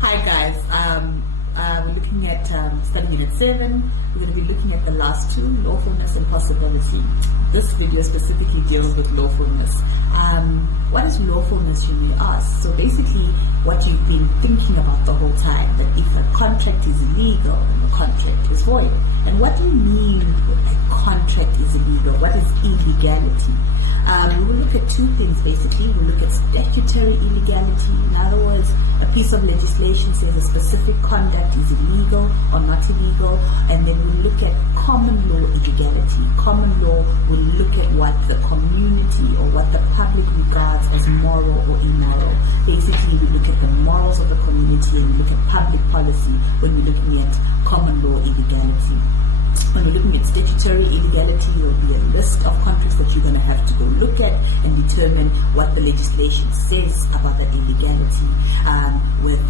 Hi guys, we're looking at study unit 7. We're going to be looking at the last two, lawfulness and possibility. This video specifically deals with lawfulness. What is lawfulness, you may ask? So basically what you've been thinking about the whole time, that if a contract is illegal, then the contract is void. And what do you mean a contract is illegal? What is illegality? We will look at two things basically. We'll look at statutory illegality. In other words, a piece of legislation says a specific conduct is illegal or not illegal, and then we'll look at common law illegality. Common law will look at what the community or what the public regards as moral or immoral. Basically, we look at the morals of the community and we look at public policy when we're looking at common law illegality. When we're looking at statutory illegality, there will be a list of contracts that you're going to have to go look at and determine what the legislation says about that illegality. With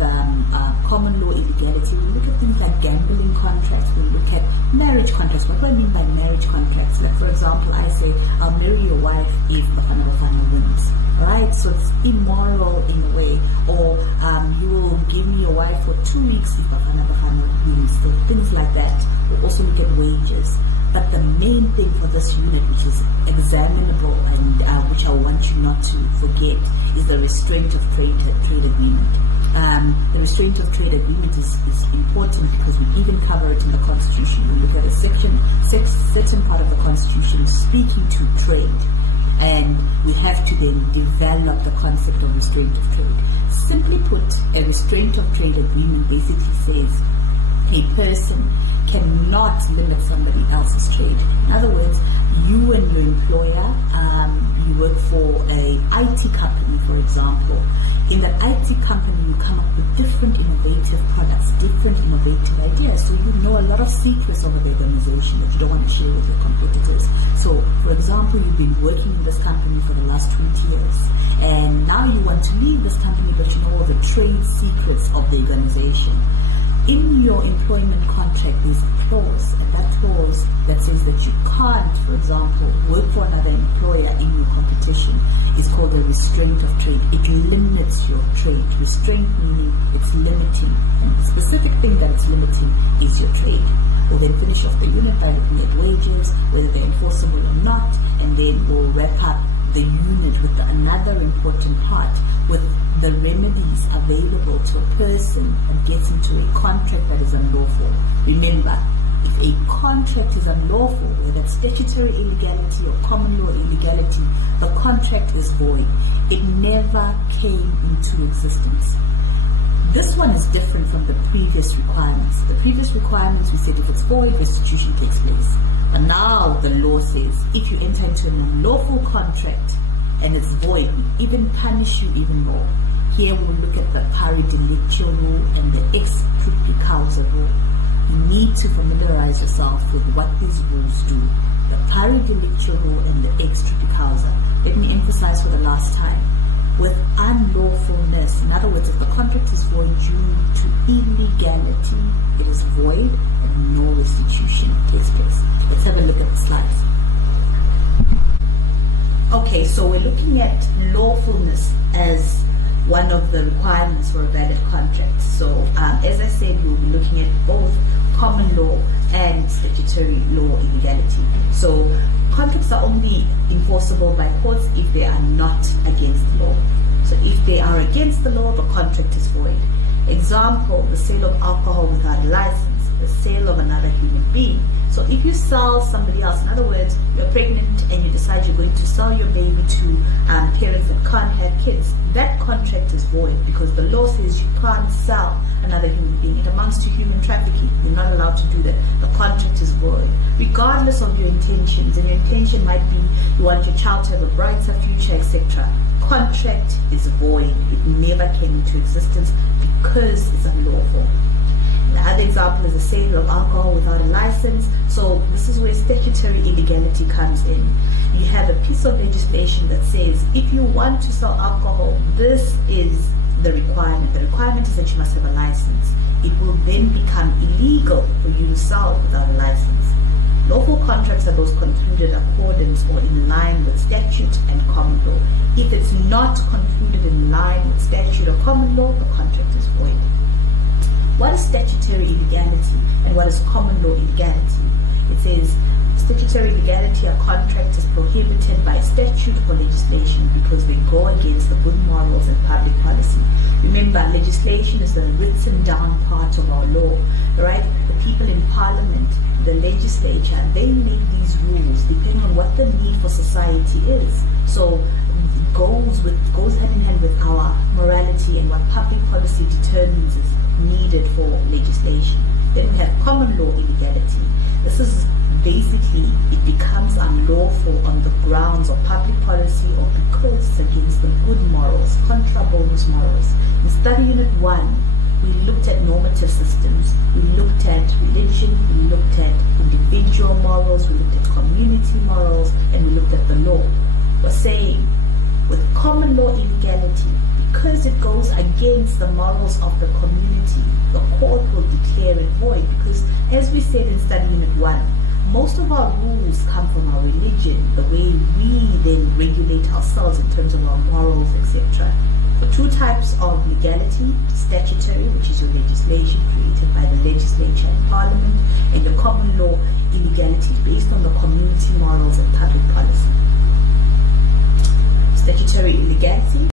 common law illegality, we look at things like gambling contracts, we look at marriage contracts. What do I mean by marriage contracts? Like, for example, I say, I'll marry your wife if Bafana Bafana wins. Right? So it's immoral in a way. Or you will give me your wife for 2 weeks if Bafana Bafana wins. So things like that. We'll also look at wages. But the main thing for this unit, which is examinable and which I want you not to forget, is the restraint of trade agreement. The restraint of trade agreement is important because we even cover it in the Constitution. We look at a certain part of the Constitution speaking to trade. And we have to then develop the concept of restraint of trade. Simply put, a restraint of trade agreement basically says a person cannot limit somebody else's trade. In other words, you and your employer, you work for a IT company, for example. In that IT company, you come up with different innovative products, different innovative ideas. So you know a lot of secrets over the organization that you don't want to share with your competitors. So, for example, you've been working in this company for the last 20 years, and now you want to leave this company, but you know all the trade secrets of the organization. In your employment contract, there's a clause, and that clause that says that you can't, for example, work for another employer in your competition is called a restraint of trade. It limits your trade. Restraint meaning it's limiting, and the specific thing that it's limiting is your trade. We'll then finish off the unit by looking at wages, whether they're enforceable or not, and then we'll wrap up the unit with another important part, with the remedies available to a person that gets into a contract that is unlawful. Remember, if a contract is unlawful, whether it's statutory illegality or common law illegality, the contract is void. It never came into existence. This one is different from the previous requirements. The previous requirements, we said if it's void, restitution takes place. But now the law says if you enter into an unlawful contract and it's void, we even punish you even more. Here we'll look at the pari delicto rule and the ex trupe causa rule. You need to familiarize yourself with what these rules do. The pari delicto rule and the ex trupe causa. Let me emphasize for the last time. With unlawfulness, in other words, if the contract is void due to illegality, it is void and no restitution takes place. Let's have a look at the slides. Okay, so we're looking at lawfulness as one of the requirements for a valid contract. So as I said, we'll be looking at both common law and statutory law illegality. So contracts are only enforceable by courts if they are not against the law. So if they are against the law, the contract is void. Example, the sale of alcohol without a license, the sale of another human being. So if you sell somebody else, in other words, you're pregnant and you decide you're going to sell your baby to parents that can't have kids, that contract is void because the law says you can't sell another human being. It amounts to human trafficking. You're not allowed to do that. The contract is void, regardless of your intentions. And your intention might be you want your child to have a brighter future, etc. Contract is void. It never came into existence because it's unlawful. The other example is the sale of alcohol without a license. So this is where statutory illegality comes in. You have a piece of legislation that says if you want to sell alcohol, this is the requirement. The requirement is that you must have a license. It will then become illegal for you to sell without a license. Lawful contracts are those concluded accordance or in line with statute and common law. If it's not concluded in line with statute or common law, the contract is void. what is statutory illegality and what is common law illegality? It says statutory illegality are contracts prohibited by statute or legislation because they go against the good morals and public policy. Remember, legislation is the written down part of our law, right? The people in parliament, the legislature, they make these rules depending on what the need for society is. So it goes hand in hand with our morality and what public policy determines is needed for legislation. Then we have common law illegality. This is basically, it becomes unlawful on the grounds of public policy or because it's against the good morals, contra bonus morals. In study unit 1, we looked at normative systems, we looked at religion, we looked at individual morals, we looked at community morals, and we looked at the law. We're saying with common law illegality, because it goes against the morals of the community, the court will declare it void, because as we said in study unit 1, most of our rules come from our religion, the way we then regulate ourselves in terms of our morals, etc. For two types of legality, statutory, which is your legislation created by the legislature and parliament, and the common law illegality based on the community morals and public policy. Statutory illegality